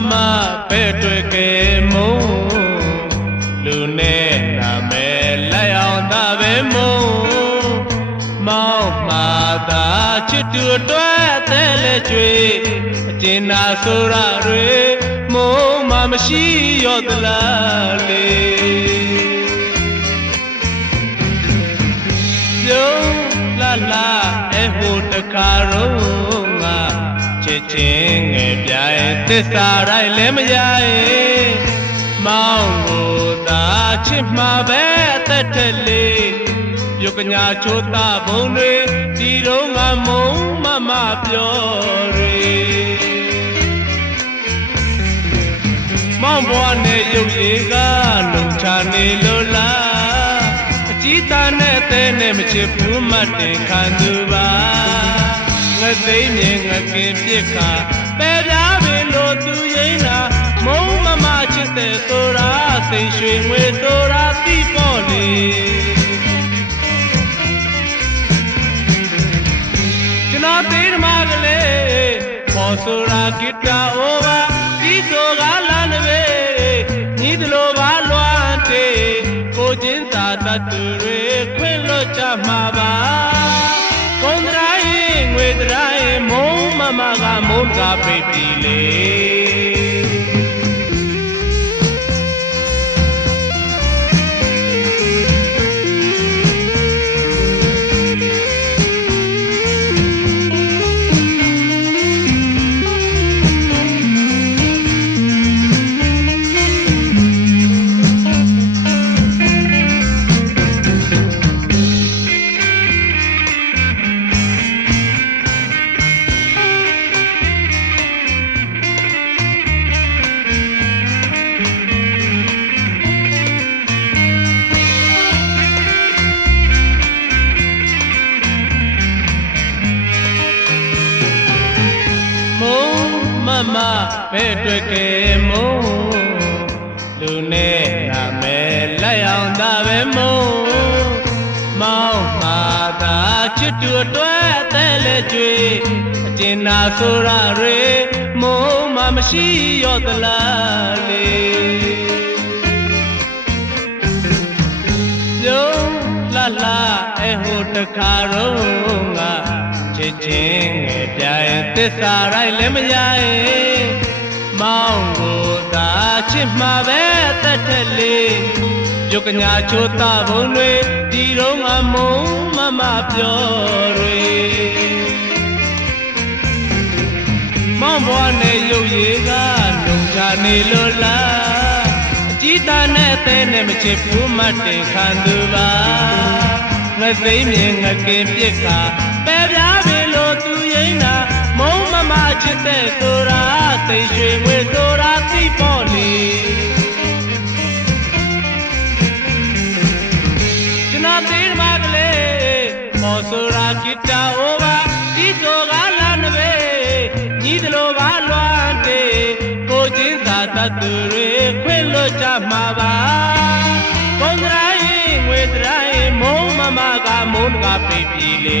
mama petweke mo lune na me layang da be mo mau ma da chitu twa te le chwe achina sura rwe mo ma mashi yo dala le yo la la e ho takaro ngaချင်းငယ်ပြိုင်သစ္စာတိုင်းလည်းမရရဲ့မောင်ကိုသာချစ်မှာပဲအသက်ထက်လေးပြုတ်ကညာချိုးတာဘုံတွေဒီတော့ငါမုံမမပြောတွေမောင်ဘွားနဲ့ရုပ်ရည်ကလုံချနေလို့လားအကြီးသားနဲ့အသေးနဲ့မချစ်ဘူးမှတ်တယ်ခံသူပါငါသိမြင်ငါကင်ပြစ်ခါပဲပြားပင်လို့သူရိမ့်တာမုံမမချစ်တဲ့ဆိုတာစိတ်ရွှေငွေဆိုတာသိပေါ့လေကျွန်တော်သေးဓမ္မကလေးပေါ်ဆိုတာဂီတာအိုဘာဒီဆိုကလာနေပဲညီတလိုပါလွှမ်းတေကိုချင်းသာတတ်သူတွေခွင့်လွတ်ကြမှာပါကုန်းတိုင်းငွေတိုင်းမုံမမကမုံကပိတ်ပြီလေမဘဲတွေ့ကဲမုံလူနဲ့နာမဲလက်အောင်သာပဲမုံမောင်မာသာချစ်တူအတွက်အသက်လက်ကျွေးအကျဉ်းနာဆိုရတွေမုံမမရှိရောသလားလေပြုံးလာလာအဲဟိုတခါတော့ငါချစ်ချင်းငယ်ပြိုင်သစ္စာတိုင်းလည်းမရရဲ့မောင်ကိုသာချစ်မှာပဲအသက်ထက်လေးပြုတ်ကညာချိုးတာဘုံတွေဒီတော့ငါမုံမမပြောတွေမောင်ဘွားနဲ့ရုပ်ရည်ကလုံချနေလို့လားအကြီးသားနဲ့အသေးနဲ့မချစ်ဘူးမှတ်တင်ခံသူပါငါသိမြင်ငါကင်ပြစ်ကပဲပြားပြီလို့သူရိမ့်တာမုံမမချစ်တဲ့ဆိုတာသိရွှေငွေဆိုတာသိပေါ့လေကျွန်တော်သေးဓမ္မကလေးပေါ်ဆိုတာဂီတာအိုဘာဒီဆိုကလာနေပဲညီတလိုပါလွှမ်းတေကိုချင်းသာတတ်သူတွေခွင့်လွတ်ကြမှာပါကုန်းတိုင်းငွေတိုင်းမုံမမကမုံကပိတ်ပြီလေ